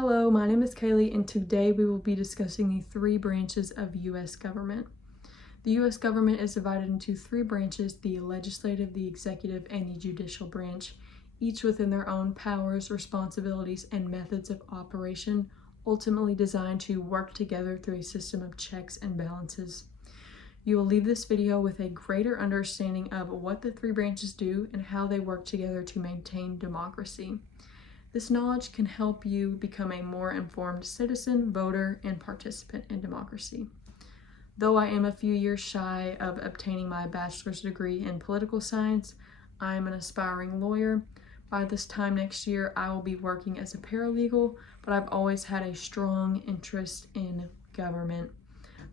Hello, my name is Kaylee, and today we will be discussing the three branches of U.S. government. The U.S. government is divided into three branches: the legislative, the executive, and the judicial branch, each within their own powers, responsibilities, and methods of operation, ultimately designed to work together through a system of checks and balances. You will leave this video with a greater understanding of what the three branches do and how they work together to maintain democracy. This knowledge can help you become a more informed citizen, voter, and participant in democracy. Though I am a few years shy of obtaining my bachelor's degree in political science, I am an aspiring lawyer. By this time next year, I will be working as a paralegal, but I've always had a strong interest in government.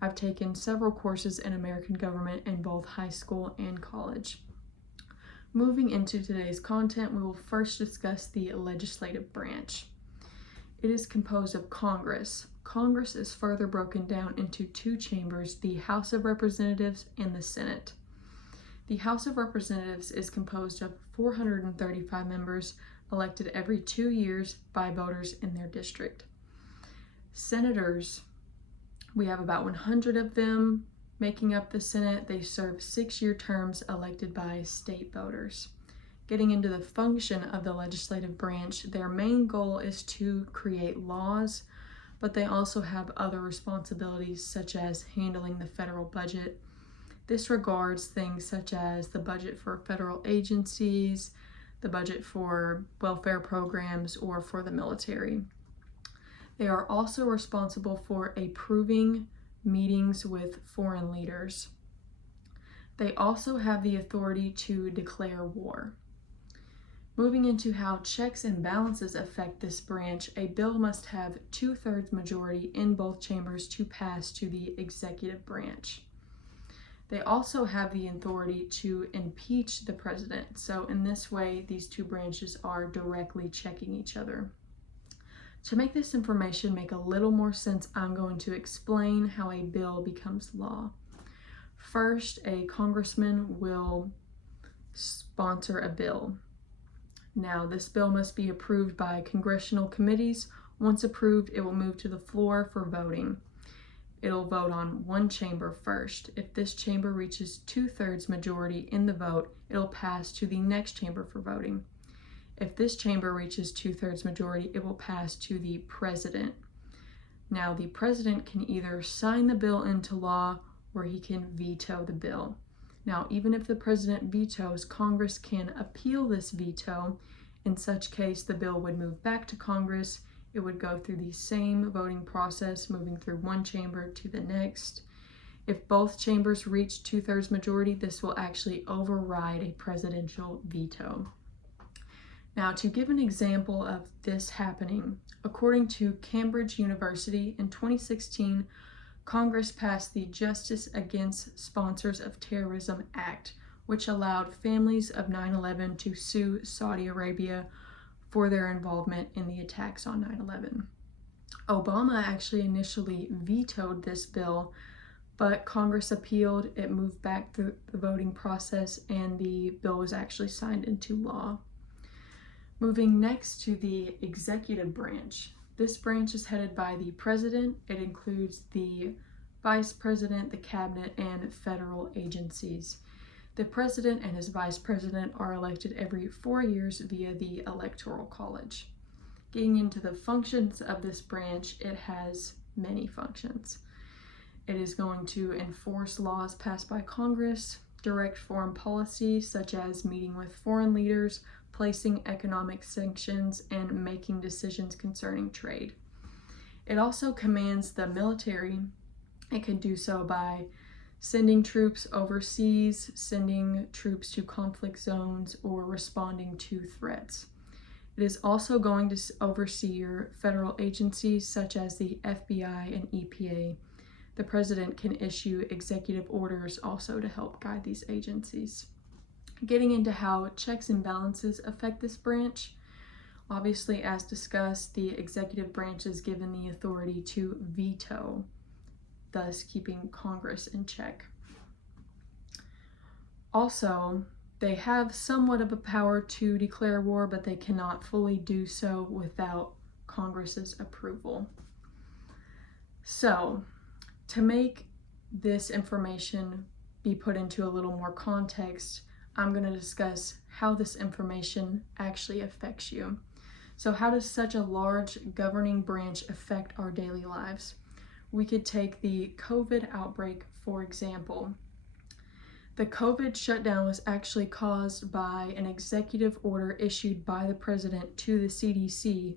I've taken several courses in American government in both high school and college. Moving into today's content, we will first discuss the legislative branch. It is composed of Congress. Congress is further broken down into two chambers, the House of Representatives and the Senate. The House of Representatives is composed of 435 members elected every 2 years by voters in their district. Senators, we have about 100 of them making up the Senate. They serve 6-year terms elected by state voters. Getting into the function of the legislative branch, their main goal is to create laws, but they also have other responsibilities such as handling the federal budget. This regards things such as the budget for federal agencies, the budget for welfare programs, or for the military. They are also responsible for approving meetings with foreign leaders. They also have the authority to declare war. Moving into how checks and balances affect this branch, a bill must have 2/3 majority in both chambers to pass to the executive branch. They also have the authority to impeach the president. So in this way, these two branches are directly checking each other. To make this information make a little more sense, I'm going to explain how a bill becomes law. First, a congressman will sponsor a bill. Now, this bill must be approved by congressional committees. Once approved, it will move to the floor for voting. It'll vote on one chamber first. If this chamber reaches 2/3 majority in the vote, it'll pass to the next chamber for voting. If this chamber reaches 2/3 majority, it will pass to the president. Now, the president can either sign the bill into law or he can veto the bill. Now, even if the president vetoes, Congress can appeal this veto. In such case, the bill would move back to Congress. It would go through the same voting process, moving through one chamber to the next. If both chambers reach 2/3 majority, this will actually override a presidential veto. Now, to give an example of this happening, according to Cambridge University in 2016, Congress passed the Justice Against Sponsors of Terrorism Act, which allowed families of 9/11 to sue Saudi Arabia for their involvement in the attacks on 9/11. Obama actually initially vetoed this bill, but Congress appealed. It moved back through the voting process, and the bill was actually signed into law. Moving next to the executive branch. This branch is headed by the president. It includes the vice president, the cabinet, and federal agencies. The president and his vice president are elected every 4 years via the Electoral College. Getting into the functions of this branch, it has many functions. It is going to enforce laws passed by Congress, direct foreign policy such as meeting with foreign leaders, placing economic sanctions, and making decisions concerning trade. It also commands the military. It can do so by sending troops overseas, sending troops to conflict zones, or responding to threats. It is also going to oversee your federal agencies such as the FBI and EPA. The president can issue executive orders also to help guide these agencies. Getting into how checks and balances affect this branch, obviously, as discussed, the executive branch is given the authority to veto, thus keeping Congress in check. Also, they have somewhat of a power to declare war, but they cannot fully do so without Congress's approval. So, to make this information be put into a little more context, I'm going to discuss how this information actually affects you. So how does such a large governing branch affect our daily lives? We could take the COVID outbreak, for example. The COVID shutdown was actually caused by an executive order issued by the president to the CDC,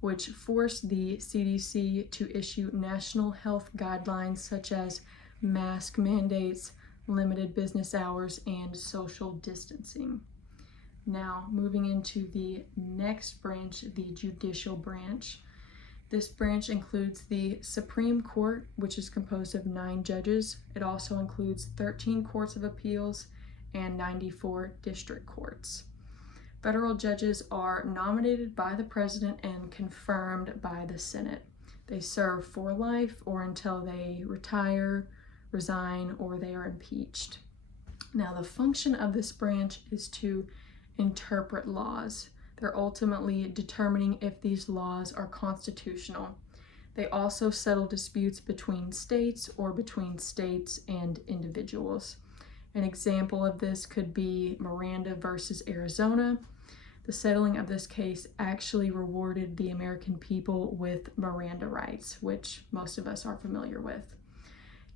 which forced the CDC to issue national health guidelines such as mask mandates, limited business hours, and social distancing. Now, moving into the next branch, the judicial branch. This branch includes the Supreme Court, which is composed of 9 judges. It also includes 13 courts of appeals and 94 district courts. Federal judges are nominated by the president and confirmed by the Senate. They serve for life or until they retire, resign, or they are impeached. Now, the function of this branch is to interpret laws. They're ultimately determining if these laws are constitutional. They also settle disputes between states or between states and individuals. An example of this could be Miranda versus Arizona. The settling of this case actually rewarded the American people with Miranda rights, which most of us are familiar with.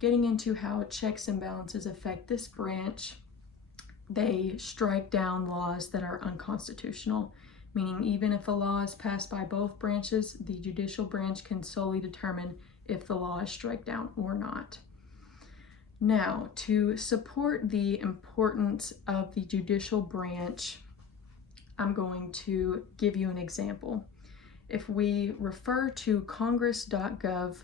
Getting into how checks and balances affect this branch, they strike down laws that are unconstitutional, meaning even if a law is passed by both branches, the judicial branch can solely determine if the law is struck down or not. Now, to support the importance of the judicial branch, I'm going to give you an example. If we refer to congress.gov,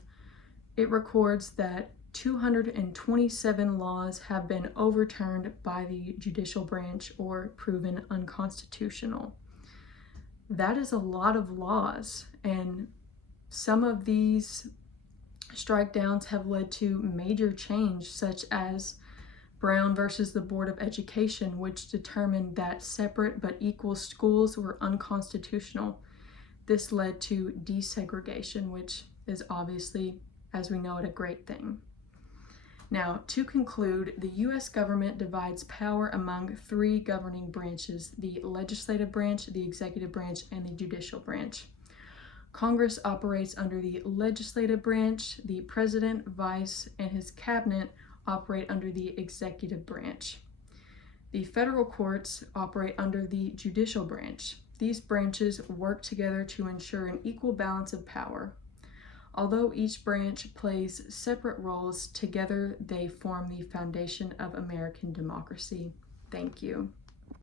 it records that 227 laws have been overturned by the judicial branch or proven unconstitutional. That is a lot of laws, and some of these strike-downs have led to major change, such as Brown versus the Board of Education, which determined that separate but equal schools were unconstitutional. This led to desegregation, which is obviously, as we know it, a great thing. Now, to conclude, the U.S. government divides power among 3 governing branches: the legislative branch, the executive branch, and the judicial branch. Congress operates under the legislative branch. The president, vice, and his cabinet operate under the executive branch. The federal courts operate under the judicial branch. These branches work together to ensure an equal balance of power. Although each branch plays separate roles, together they form the foundation of American democracy. Thank you.